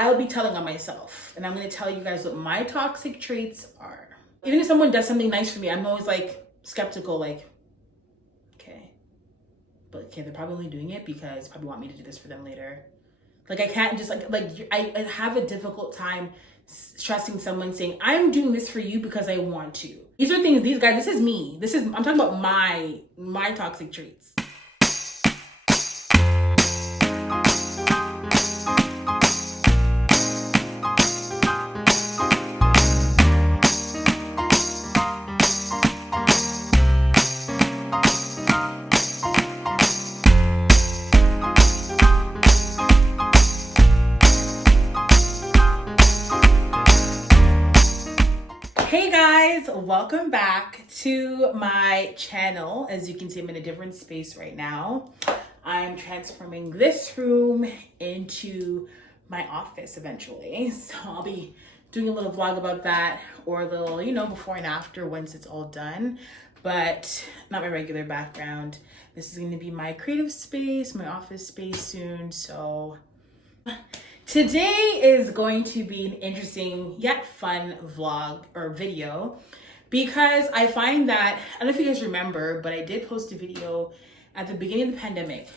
I'll be telling on myself, and I'm going to tell you guys what my toxic traits are. Even if someone does something nice for me, I'm always like skeptical, like, okay, but okay, they're probably only doing it because they probably want me to do this for them later. Like, I can't just I have a difficult time trusting someone saying, I'm doing this for you because I want to. These are things, these guys, this is me. I'm talking about my toxic traits. Hey guys, welcome back to my channel. As you can see, I'm in a different space right now. I'm transforming this room into my office eventually. So I'll be doing a little vlog about that, or a little, before and after once it's all done, but not my regular background. This is going to be my creative space, my office space soon. So today is going to be an interesting yet fun vlog or video, because I find that, I don't know if you guys remember, but I did post a video at the beginning of the pandemic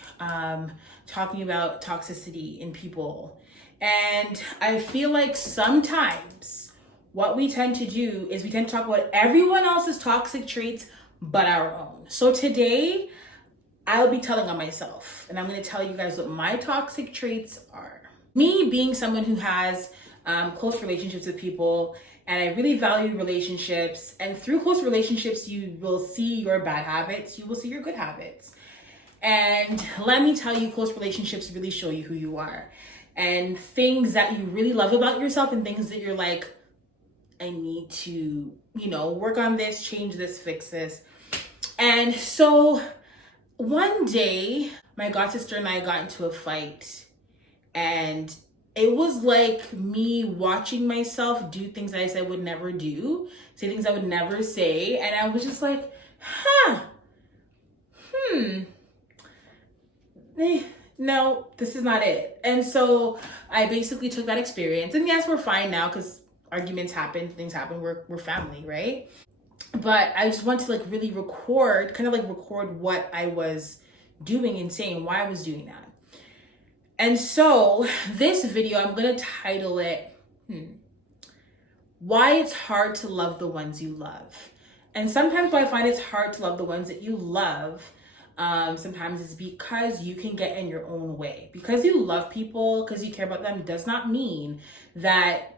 talking about toxicity in people. And I feel like sometimes what we tend to do is we tend to talk about everyone else's toxic traits but our own. So today I'll be telling on myself, and I'm going to tell you guys what my toxic traits are. Me being someone who has close relationships with people, and I really value relationships, and through close relationships you will see your bad habits, you will see your good habits. And let me tell you, close relationships really show you who you are, and things that you really love about yourself, and things that you're like, I need to, work on this, change this, fix this. And so one day my god sister and I got into a fight, and it was like me watching myself do things that I said I would never do, say things I would never say. And I was just like, no, this is not it. And so I basically took that experience, and yes, we're fine now because arguments happen, things happen, we're family, right? But I just want to really record what I was doing and saying, why I was doing that. And so this video, I'm going to title it, Why It's Hard to Love the Ones You Love. And sometimes why I find it's hard to love the ones that you love, sometimes it's because you can get in your own way. Because you love people, because you care about them, does not mean that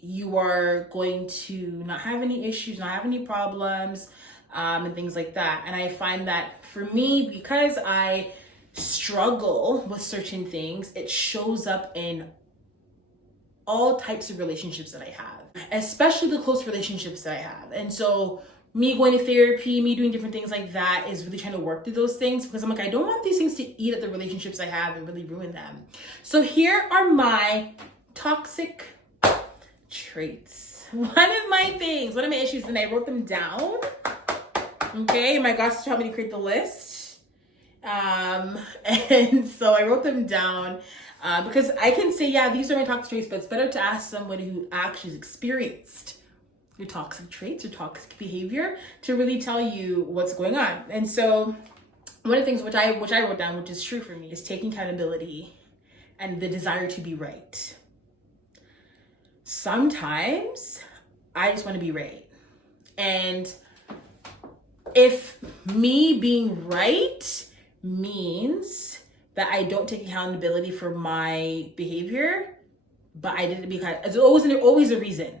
you are going to not have any issues, not have any problems, and things like that. And I find that for me, because I struggle with certain things, it shows up in all types of relationships that I have, especially the close relationships that I have. And so me going to therapy, me doing different things like that is really trying to work through those things, because I'm like, I don't want these things to eat at the relationships I have and really ruin them. So here are my toxic traits. One of my issues, and I wrote them down. Okay, my gosh taught me to create the list. And so I wrote them down because I can say, yeah, these are my toxic traits, but it's better to ask somebody who actually has experienced your toxic traits, your toxic behavior, to really tell you what's going on. And so one of the things which I wrote down, which is true for me, is taking accountability and the desire to be right. Sometimes I just want to be right. And if me being right means that I don't take accountability for my behavior, but I did it because there's always a reason.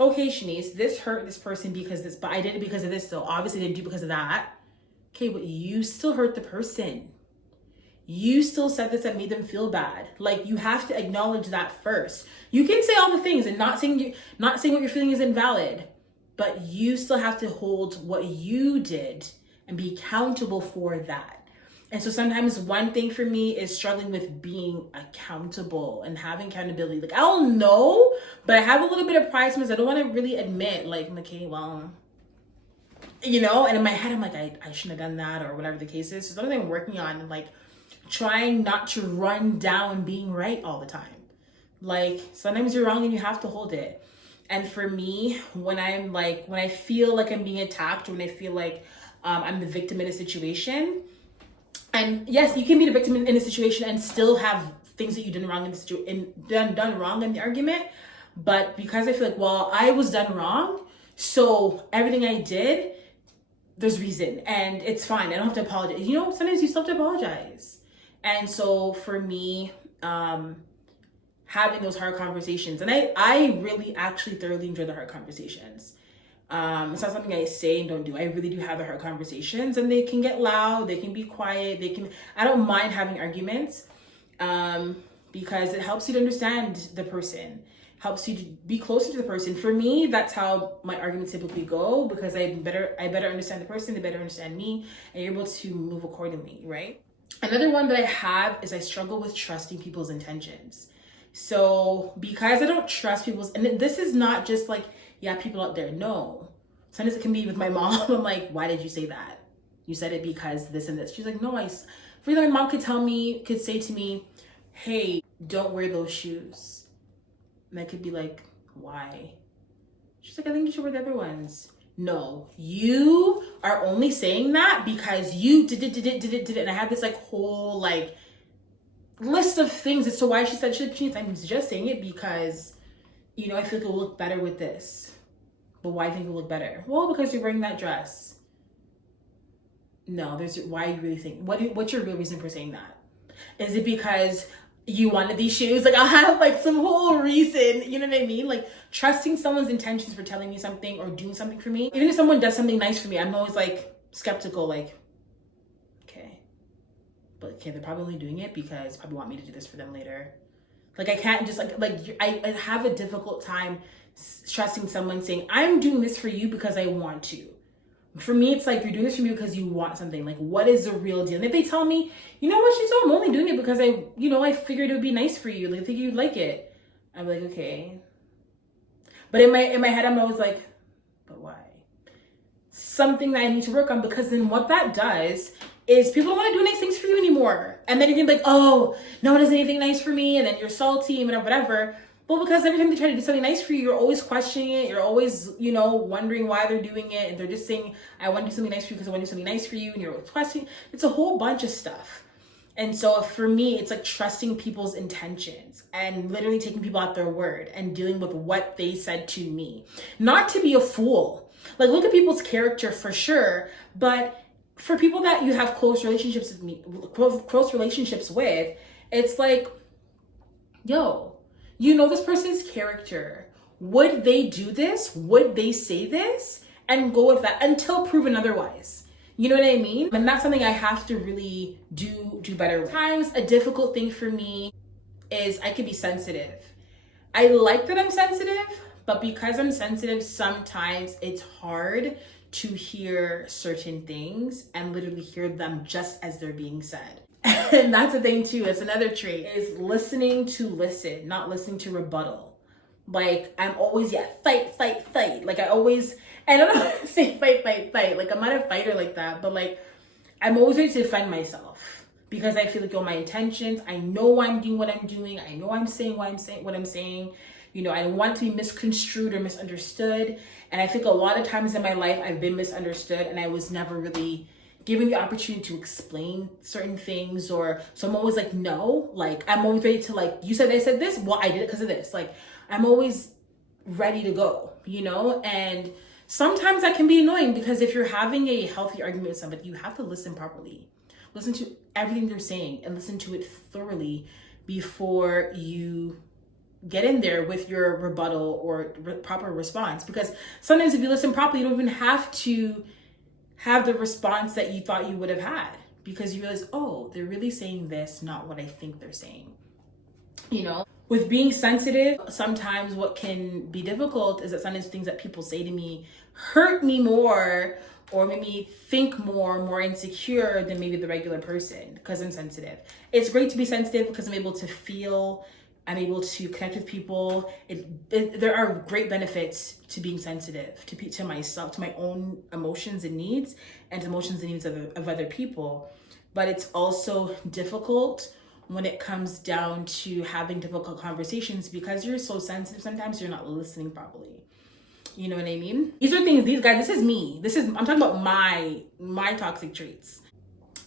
Okay, Shanice, this hurt this person because this, but I did it because of this, so obviously I didn't do it because of that. Okay, but you still hurt the person. You still said this that made them feel bad. You have to acknowledge that first. You can say all the things and not saying what you're feeling is invalid, but you still have to hold what you did and be accountable for that. And so sometimes one thing for me is struggling with being accountable and having accountability. I'll know, but I have a little bit of pride because I don't want to really admit, okay, well, and in my head, I'm like, I shouldn't have done that, or whatever the case is. So something I'm working on, trying not to run down being right all the time. Like, sometimes you're wrong and you have to hold it. And for me, when I feel like I'm being attacked, or when I feel like I'm the victim in a situation, and yes, you can be the victim in a situation and still have things that you done wrong in the situation, done wrong in the argument. But because I feel like, well, I was done wrong, so everything I did, there's reason and it's fine. I don't have to apologize. You know, sometimes you still have to apologize. And so for me, having those hard conversations, and I really actually thoroughly enjoy the hard conversations. It's not something I say and don't do. I really do have the hard conversations, and they can get loud, they can be quiet, I don't mind having arguments, because it helps you to understand the person, helps you to be closer to the person. For me, that's how my arguments typically go, because I better understand the person, they better understand me, and you're able to move accordingly, right? Another one that I have is I struggle with trusting people's intentions. So because I don't trust people's, and this is not just like, yeah, people out there. No. Sometimes it can be with my mom. I'm like, why did you say that? You said it because this and this. She's like, no, for example, my mom could say to me, hey, don't wear those shoes. And I could be like, why? She's like, I think you should wear the other ones. No, you are only saying that because you did it. And I have this like whole like list of things as to why she said she I'm just saying it because, you know, I feel like it'll look better with this. But why do you think it'll look better? Well, because you're wearing that dress. No, why you really think, what's your real reason for saying that? Is it because you wanted these shoes? Like, I'll have like some whole reason, you know what I mean? Like, trusting someone's intentions for telling me something or doing something for me. Even if someone does something nice for me, I'm always like skeptical, like, okay, but okay, they're probably only doing it because they probably want me to do this for them later. Like, I can't just I have a difficult time trusting someone saying, I'm doing this for you because I want to. For me, it's like, you're doing this for me because you want something. Like, what is the real deal? And if they tell me, you know what, I'm only doing it because I figured it would be nice for you. Like, I think you'd like it. I'm like, okay. But in my head, I'm always like, but why? Something that I need to work on, because then what that does is people don't want to do nice things for you anymore. And then you can be like, oh, no one does anything nice for me. And then you're salty and whatever. Well, because every time they try to do something nice for you, you're always questioning it. You're always, wondering why they're doing it. And they're just saying, I want to do something nice for you because I want to do something nice for you. And you're always questioning. It's a whole bunch of stuff. And so for me, it's like trusting people's intentions and literally taking people at their word and dealing with what they said to me. Not to be a fool. Like, look at people's character for sure. But for people that you have close relationships with, it's like, yo, you know this person's character. Would they do this? Would they say this? And go with that until proven otherwise. You know what I mean? And that's something I have to really do better with. Sometimes a difficult thing for me is I could be sensitive. I like that I'm sensitive, but because I'm sensitive, sometimes it's hard to hear certain things and literally hear them just as they're being said. And that's the thing too, it's another trait, is listening to listen, not listening to rebuttal. Like, I'm always, fight. Like, I don't know how to say fight. Like, I'm not a fighter like that, but like, I'm always ready to defend myself. Because I feel like, my intentions, I know I'm doing what I'm doing, I know I'm saying what I'm saying. I don't want to be misconstrued or misunderstood. And I think a lot of times in my life, I've been misunderstood and I was never really given the opportunity to explain certain things, so I'm always like, no, like, I'm always ready to, like, you said I said this, well, I did it because of this. Like, I'm always ready to go, and sometimes that can be annoying, because if you're having a healthy argument with somebody, you have to listen properly. Listen to everything they're saying and listen to it thoroughly before you get in there with your rebuttal or proper response. Because sometimes if you listen properly, you don't even have to have the response that you thought you would have had, because you realize, oh, they're really saying this, not what I think they're saying. With being sensitive, sometimes what can be difficult is that sometimes things that people say to me hurt me more, or make me think more insecure than maybe the regular person, because I'm sensitive. It's great to be sensitive because I'm able to feel, I'm able to connect with people. There are great benefits to being sensitive to myself, to my own emotions and needs, and to emotions and needs of other people. But it's also difficult when it comes down to having difficult conversations, because you're so sensitive sometimes you're not listening properly. You know what I mean? These are things, these guys, this is me. I'm talking about my toxic traits.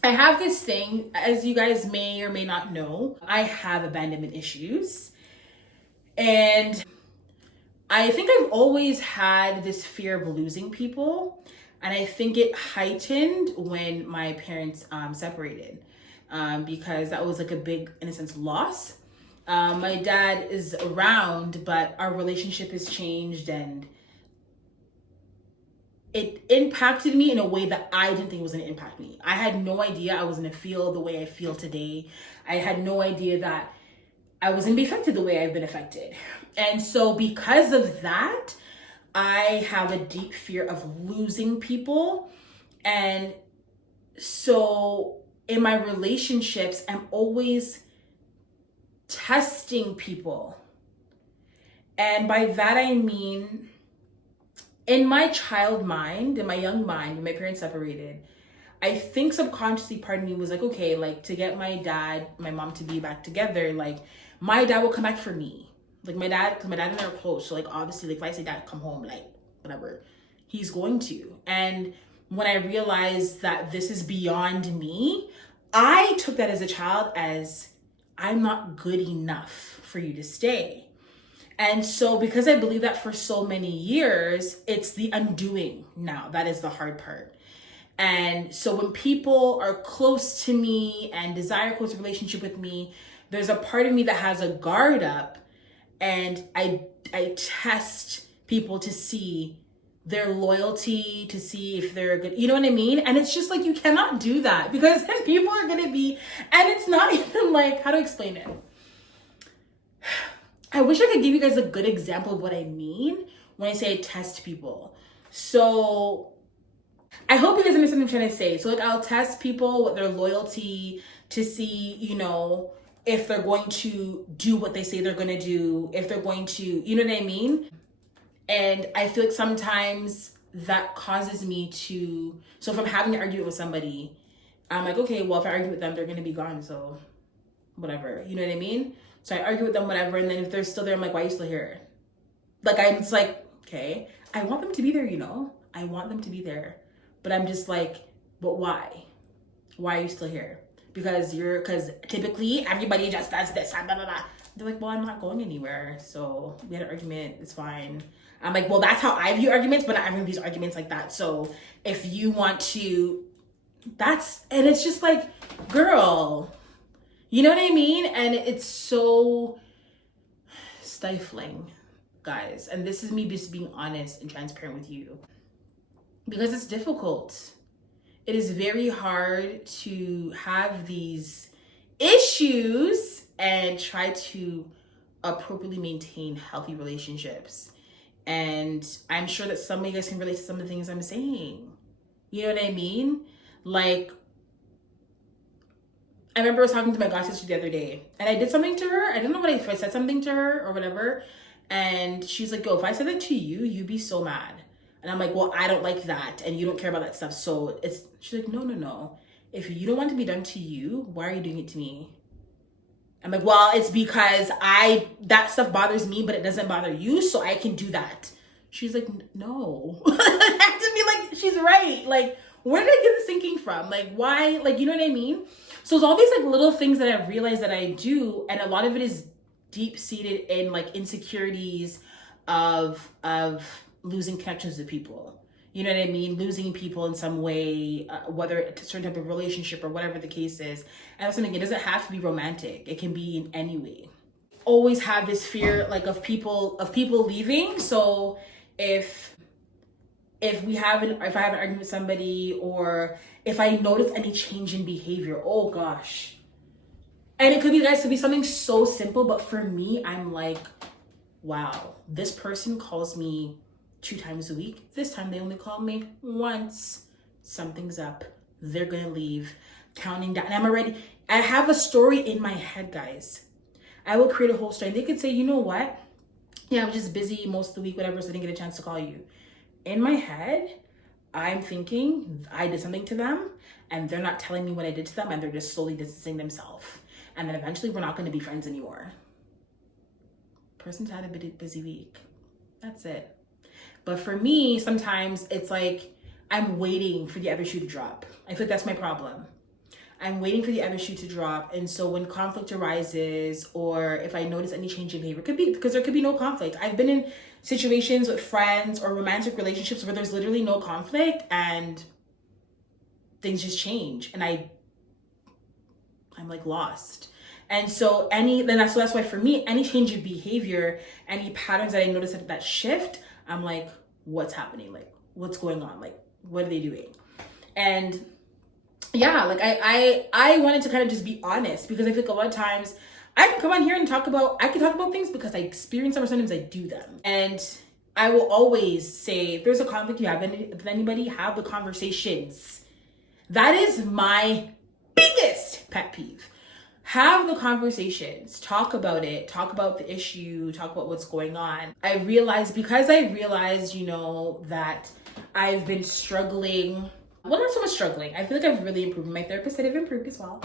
I have this thing, as you guys may or may not know, I have abandonment issues. And I think I've always had this fear of losing people. And I think it heightened when my parents separated, because that was like a big, in a sense, loss. My dad is around, but our relationship has changed, and it impacted me in a way that I didn't think it was going to impact me. I had no idea I was going to feel the way I feel today. I had no idea that I was going to be affected the way I've been affected. And so because of that, I have a deep fear of losing people. And so in my relationships, I'm always testing people. And by that, I mean, in my child mind, in my young mind, when my parents separated, I think subconsciously part of me was like, okay, like to get my dad, my mom to be back together, like my dad will come back for me. Like my dad, because my dad and I are close. So like obviously, like if I say dad, come home, like whatever, he's going to. And when I realized that this is beyond me, I took that as a child as I'm not good enough for you to stay. And so because I believe that for so many years, it's the undoing now. That is the hard part. And so when people are close to me and desire a close relationship with me, there's a part of me that has a guard up, and I test people to see their loyalty, to see if they're good, you know what I mean? And it's just like, you cannot do that, because then people are going to be, and it's not even like, how to explain it? I wish I could give you guys a good example of what I mean when I say I test people. So I hope you guys understand what I'm trying to say. So like I'll test people with their loyalty to see, you know, if they're going to do what they say they're going to do, if they're going to, you know what I mean? And I feel like sometimes that causes me to, so if I'm having an argument with somebody, I'm like, okay, well, if I argue with them, they're going to be gone. So whatever, you know what I mean? So I argue with them, whatever. And then if they're still there, I'm like, why are you still here? Like, I'm just like, okay, I want them to be there, you know? I want them to be there. But I'm just like, but why? Why are you still here? Because typically everybody just does this, blah, blah, blah. They're like, well, I'm not going anywhere. So we had an argument, it's fine. I'm like, well, that's how I view arguments, but not everyone views arguments like that. So if you want to, and it's just like, girl, you know what I mean? And it's so stifling, guys. And this is me just being honest and transparent with you, because it's difficult. It is very hard to have these issues and try to appropriately maintain healthy relationships. And I'm sure that some of you guys can relate to some of the things I'm saying. You know what I mean? Like, I remember I was talking to my god sister the other day, and I did something to her. I don't know if I said something to her or whatever. And she's like, yo, if I said that to you, you'd be so mad. And I'm like, well, I don't like that, and you don't care about that stuff. So she's like, no. If you don't want to be done to you, why are you doing it to me? I'm like, well, it's because that stuff bothers me, but it doesn't bother you, so I can do that. She's like, no. I have to be like, she's right. Like, where did I get this thinking from? Like, why? Like, you know what I mean? So it's all these like little things that I've realized that I do, and a lot of it is deep-seated in like insecurities of losing connections with people. You know what I mean? Losing people in some way, whether it's a certain type of relationship or whatever the case is. And something, it doesn't have to be romantic. It can be in any way. Always have this fear like of people leaving. So if I have an argument with somebody, or if I notice any change in behavior, oh gosh. And it could be something so simple, but for me, I'm like, wow, this person calls me 2 times a week. This time they only call me once. Something's up. They're gonna leave. Counting down. And I have a story in my head, guys. I will create a whole story. And they could say, you know what? Yeah, I was just busy most of the week, whatever, so I didn't get a chance to call you. In my head, I'm thinking I did something to them, and they're not telling me what I did to them, and they're just slowly distancing themselves. and then eventually we're not going to be friends anymore. Person's had a busy week. That's it. But for me, sometimes it's like I'm waiting for the other shoe to drop. I feel like that's my problem. I'm waiting for the other shoe to drop. And so when conflict arises, or if I notice any change in behavior, it could be because there could be no conflict. I've been in situations with friends or romantic relationships where there's literally no conflict and things just change. And I'm like lost. And so that's why for me, any change of behavior, any patterns that I notice that shift, I'm like, what's happening? Like, what's going on? Like, what are they doing? And yeah, like I wanted to kind of just be honest, because I think a lot of times I can come on here and I can talk about things because I experience them, or sometimes I do them. And I will always say, if there's a conflict you have with anybody, have the conversations. That is my biggest pet peeve. Have the conversations, talk about it, talk about the issue, talk about what's going on. I realized, that I've been struggling. Well, not so much struggling. I feel like I've really improved. My therapist said I've improved as well.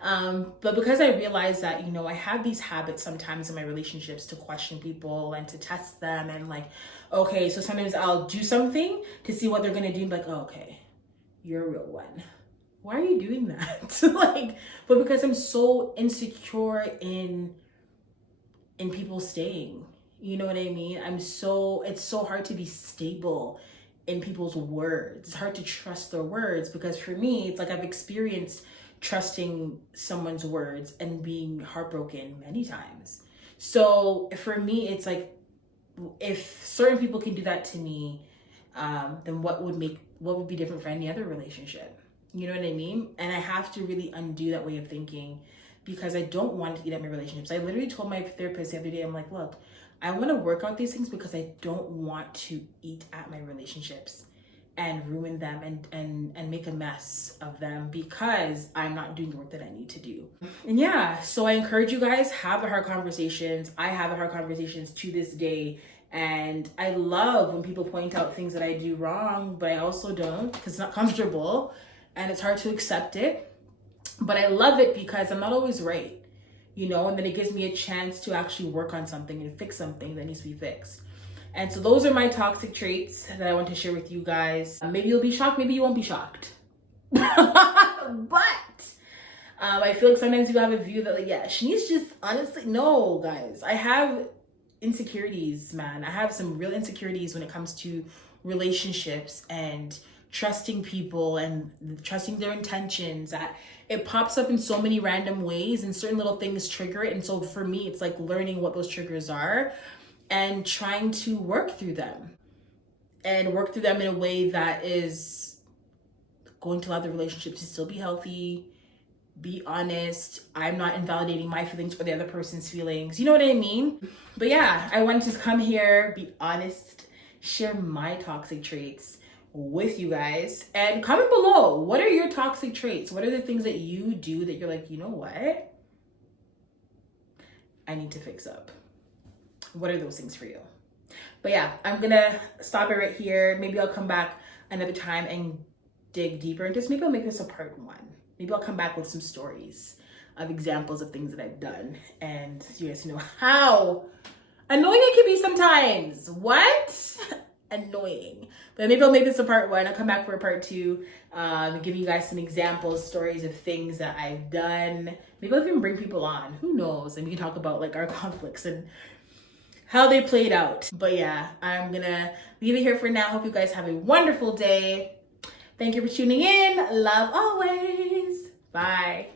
But because I realized that, I have these habits sometimes in my relationships to question people and to test them. And like, okay, so sometimes I'll do something to see what they're going to do. Like, oh, okay, you're a real one. Why are you doing that? But because I'm so insecure in people staying, you know what I mean? It's so hard to be stable in people's words. It's hard to trust their words, because for me, it's like I've experienced trusting someone's words and being heartbroken many times. So for me, it's like, if certain people can do that to me, then what would be different for any other relationship? You know what I mean? And I have to really undo that way of thinking, because I don't want to eat at my relationships. I literally told my therapist the other day, I'm like, look, I want to work out these things because I don't want to eat at my relationships and ruin them and make a mess of them because I'm not doing the work that I need to do. And yeah, so I encourage you guys, have the hard conversations. I have the hard conversations to this day. And I love when people point out things that I do wrong, but I also don't, because it's not comfortable and it's hard to accept it. But I love it because I'm not always right, and then it gives me a chance to actually work on something and fix something that needs to be fixed. And so those are my toxic traits that I want to share with you guys. Maybe you'll be shocked, maybe you won't be shocked. But I feel like sometimes you have a view that, like, yeah, Shanice just honestly, no, guys. I have insecurities, man. I have some real insecurities when it comes to relationships and trusting people and trusting their intentions. That it pops up in so many random ways, and certain little things trigger it. And so for me, it's like learning what those triggers are and trying to work through them in a way that is going to allow the relationship to still be healthy, be honest. I'm not invalidating my feelings or the other person's feelings. You know what I mean? But yeah, I wanted to come here, be honest, share my toxic traits with you guys, and comment below, what are your toxic traits? What are the things that you do that you're like, you know what, I need to fix up? What are those things for you? But yeah, I'm gonna stop it right here. Maybe I'll come back another time and dig deeper into this. Maybe I'll make this a part 1. Maybe I'll come back with some stories of examples of things that I've done, and you guys know how annoying it can be sometimes. What? Annoying. But maybe I'll make this a part 1. I'll come back for a part 2, give you guys some examples, stories of things that I've done. Maybe I'll even bring people on, who knows, and we can talk about like our conflicts and how they played out. But yeah, I'm gonna leave it here for now. Hope you guys have a wonderful day. Thank you for tuning in. Love always. Bye.